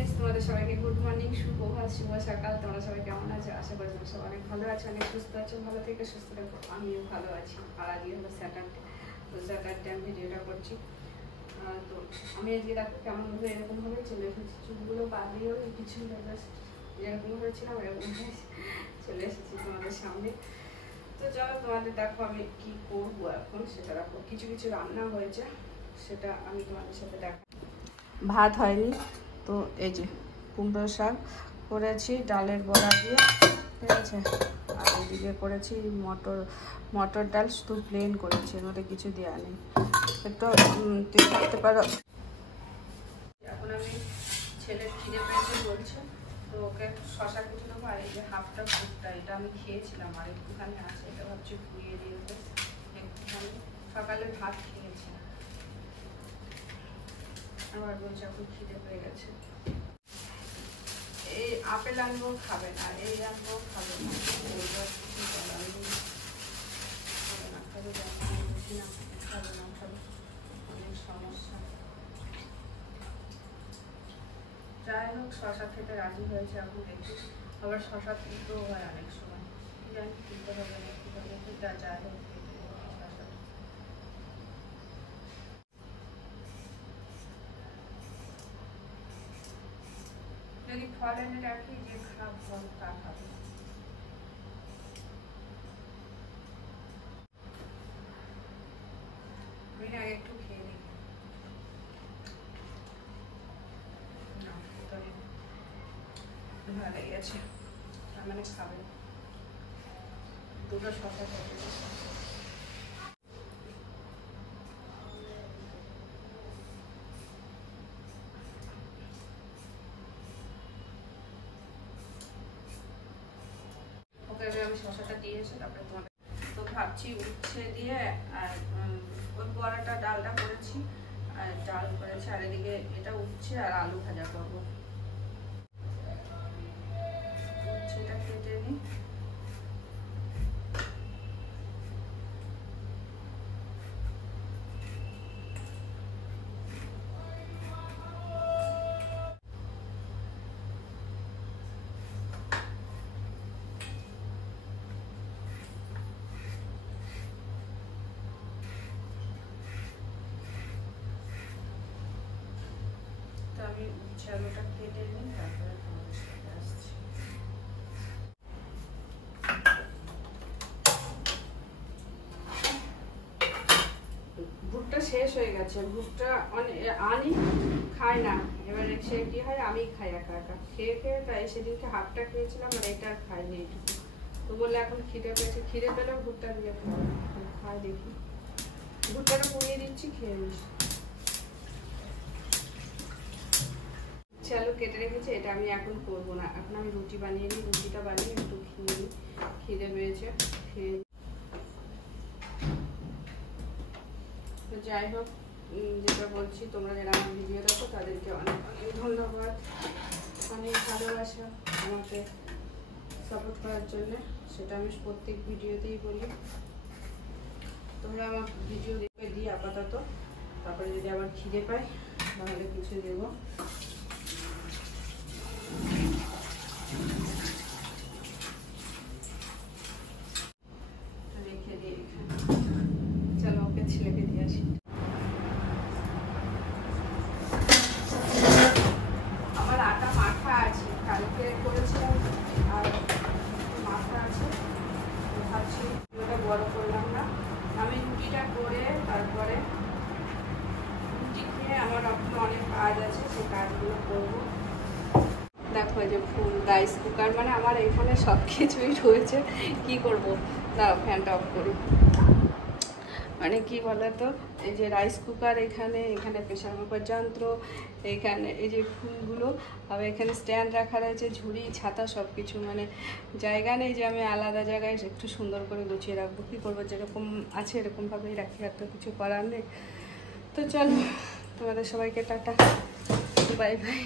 Friends, তোমাদের সবাইকে good morning, সুপ্রভাত, শুভ সকাল। তোমরা সবাই কেমন আছো? আশা করি তোমরা সবাই অনেক ভালো আছো, অনেক সুস্থ আছো। ভালো থেকে সুস্থ থাকো, আমিও ভালো আছি। আর আজকে হলো স্যাটারডে, তো স্যাটারডে আমি ভিডিওটা করছি। তো আমি আজকে দেখো কেমনভাবে এরকমভাবে চলে এসেছি, চুলগুলো বাদিয়েও কিছু যেরকমভাবে ছিলাম এরকমভাবে চলে এসেছি তোমাদের সামনে। তো চলো তোমাদের দেখো আমি কি করবো এখন সেটা দেখো। কিছু কিছু রান্না হয়েছে, সেটা আমি তোমাদের সাথে দেখো। ভাত হয়নি, তো এই যে কুমড়ো শাক করেছি ডালের বড়া দিয়ে, ঠিক আছে। আর এদিকে করেছি মটর ডাল, শুধু প্লেন করেছি, এর মধ্যে কিছু দেওয়া নেই। একটু তুই থাকতে পারো। এখন আমি ছেলের খিদে পেয়েছে বলছে, তো ওকে শশা কেটে দেবো। আর এই যে হাফটা ভুট্টা, এটা আমি খেয়েছিলাম আর একটুখানি আছে, এটা ভাবছি ধুয়ে দিয়ে দেবো একটুখানি। সকালে ভাত খেয়েছি, আবার বলছে এখন খিদে পেয়ে গেছে। এই আপেল আনবো খাবে না, এই আনবো খাবে না, অনেক সমস্যা। যাই হোক, শশা খেতে রাজি হয়েছে। এখন দেখি আবার শশা তুলতেও হয় অনেক সময়, জানি তুলতে হবে না কি হবে, যাই হোক শশা। যদি ফল এনে রাখি, যে খাব ফল তা খাবে। আমি আগে একটু খেয়ে নিই, ভালো লেগেছে, তার মানে খাবে। দুটো শশা খেতে আমি শশাটা দিয়েছি, তারপরে তোমাদের তো ভাবছি উচ্ছে দিয়ে আর ওই বড়াটা ডালটা করেছি, আর ডাল করেছি, আর এদিকে এটা উচ্ছে আর আলু ভাজা করবো। উচ্ছেটা কেটে নিই। আমি উচ্ছে আলুটা কেটে নিই, তারপরে তোমাদের সাথে আসছি। ভুট্টা শেষ হয়ে গেছে, ভুট্টা আনি খাই না, এবারে সে কি হয় আমি খাই একা একা, খেয়ে খেয়ে তাই সেদিনকে হাফটা খেয়েছিলাম আর এটা খাইনি এইটুকু। তো বললে এখন খিদে পেয়েছে, খিদে পেলেও ভুট্টা দিয়ে খাই, দেখি ভুট্টাটা পুড়িয়ে দিচ্ছি, খেয়ে নিস। আলু কেটে রেখেছি, এটা আমি এখন করবো না, এখন আমি রুটি বানিয়ে নিই। রুটিটা বানিয়ে একটু খেয়ে নিই, খিদে পেয়েছে খেয়ে। তো যাই হোক, যেটা বলছি, তোমরা যারা আমার ভিডিও দেখো তাদেরকে অনেক অনেক ধন্যবাদ, অনেক ভালোবাসা আমাকে সাপোর্ট করার জন্য। সেটা আমি প্রত্যেক ভিডিওতেই বলি। তোমরা আমার ভিডিও দেখে দিই আপাতত, তারপরে যদি আবার খিদে পাই তাহলে কিছু দেবো। রেখে দিয়ে চলো ওকে ছেলেকে দিয়ে আসি। আমার আটা মাখা আছে, কালকে করেছিলাম আর মাখা আছে, ভাবছি ওটা বড় করলাম না। আমি রুটিটা করে তারপরে রুটি খেয়ে আমার এখন অনেক কাজ আছে, সেই কাজগুলো করবো। দেখো যে ফুল রাইস কুকার, মানে আমার এখানে সব কিছুই রয়েছে, কি করব। দাও ফ্যানটা অফ করি। মানে কি বলতো, এই যে রাইস কুকার, এখানে প্রেশার কুকার যন্ত্র, এইখানে এই যে ফুলগুলো, আবার এখানে স্ট্যান্ড রাখা রয়েছে, ঝুড়ি ছাতা সব কিছু, মানে জায়গা নেই যে আমি আলাদা জায়গায় একটু সুন্দর করে গুছিয়ে রাখবো। কী করবো, যেরকম আছে এরকমভাবেই রাখি, একটা কিছু করার নেই। তো চলো, তোমাদের সবাইকে টাটা, বাই বাই।